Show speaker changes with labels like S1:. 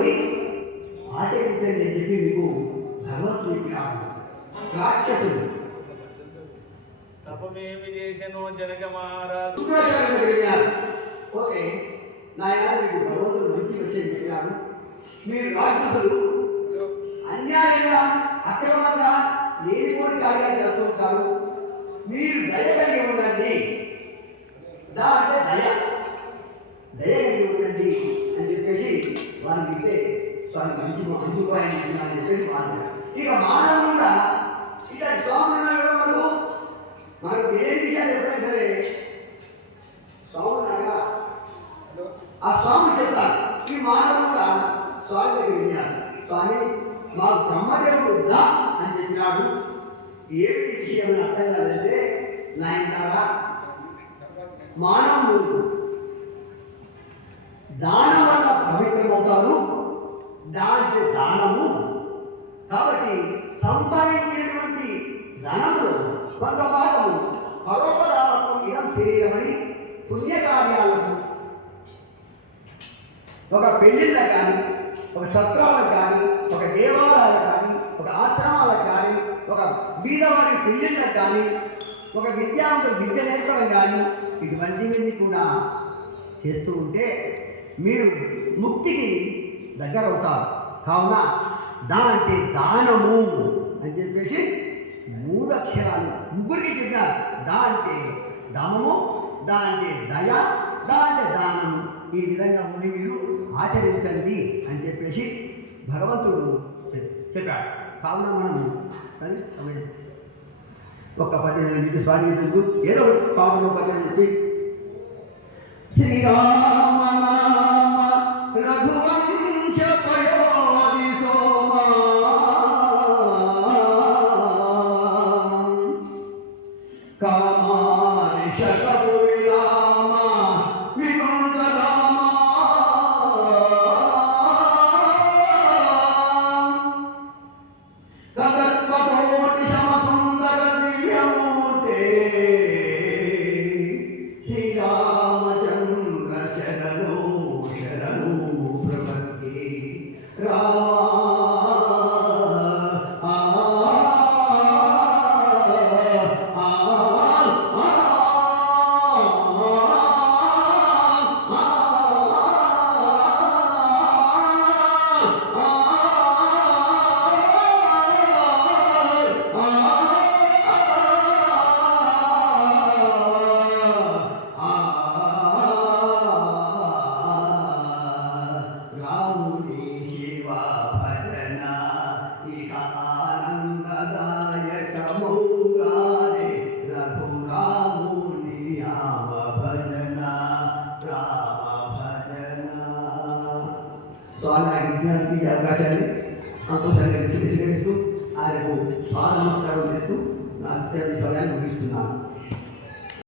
S1: కోరి ఆచరించండి అని చెప్పి మీకు చెప్పినాడు రాక్షసుడు.
S2: తపమేమి చేసెనో జనక మహారాజు.
S1: ఓకే నాయన మీకు భగవంతుడు మంచి విషయం చెప్పారు మీరు రాక్షసులు అన్యాయంగా అక్రమంగా లేనిపోని కార్యాలు చేస్తుంటారు మీరు దయ కలిగి ఉండండి. దా అంటే దయ. దయ కలిగి ఉండండి అని చెప్పేసి వారికి ఇస్తే వారి మంచి అందుకోవాలని అని చెప్పేసి మాట్లాడారు ఇక మానవుడు ఇక ఇక్కడ స్వామి మనకు ఏ విషయాలు ఎప్పుడైనా సరే స్వామి అనగా ఆ స్వామి చెప్తారు ఈ మానవుడు కూడా స్వామి దగ్గర విన్నాడు స్వామి మాకు బ్రహ్మదేవుడు వద్దా? అని చెప్పినాడు. ఏమిటి విషయం అర్థం కాదంటే నాయన మానవుడు దాని దాంట్లో దానము. కాబట్టి సంపాదించినటువంటి ధనంలో కొంత భాగము పరోపరాలకు ఇదం శరీరమని పుణ్యకార్యాలకు. ఒక పెళ్ళిళ్ళకు కానీ ఒక సత్రాలకు కానీ ఒక దేవాలయాలకు కానీ ఒక ఆశ్రమాలకు కానీ ఒక బీదవారి పెళ్ళిళ్ళకు కానీ ఒక విద్యావంతులు విద్య నేర్పడం కానీ ఇటువంటివన్నీ కూడా చేస్తూ ఉంటే మీరు ముక్తికి దగ్గర అవుతారు కావున దా అంటే దానము అని చెప్పేసి మూడు అక్షరాలు ముగ్గురికి చెప్పారు దా అంటే దమము దా అంటే దయ దా అంటే దానము. ఈ విధంగా ఉండి మీరు ఆచరించండి అని చెప్పేసి భగవంతుడు చెప్పాడు. కావున మనం ఒక పదిహేను చెప్పి స్వామి ఏదో ఒకటి పాపంలో పదిహేను చెప్పి శ్రీరామ কামান শতপুরে స్వామి ఆయన విజ్ఞానికి ఈ అవకాశాన్ని సంతోషంగా తెలియజేస్తూ ఆయనకు పాద నమస్కారం చేస్తూ నా అత్యంత సమయాన్ని ముగిస్తూ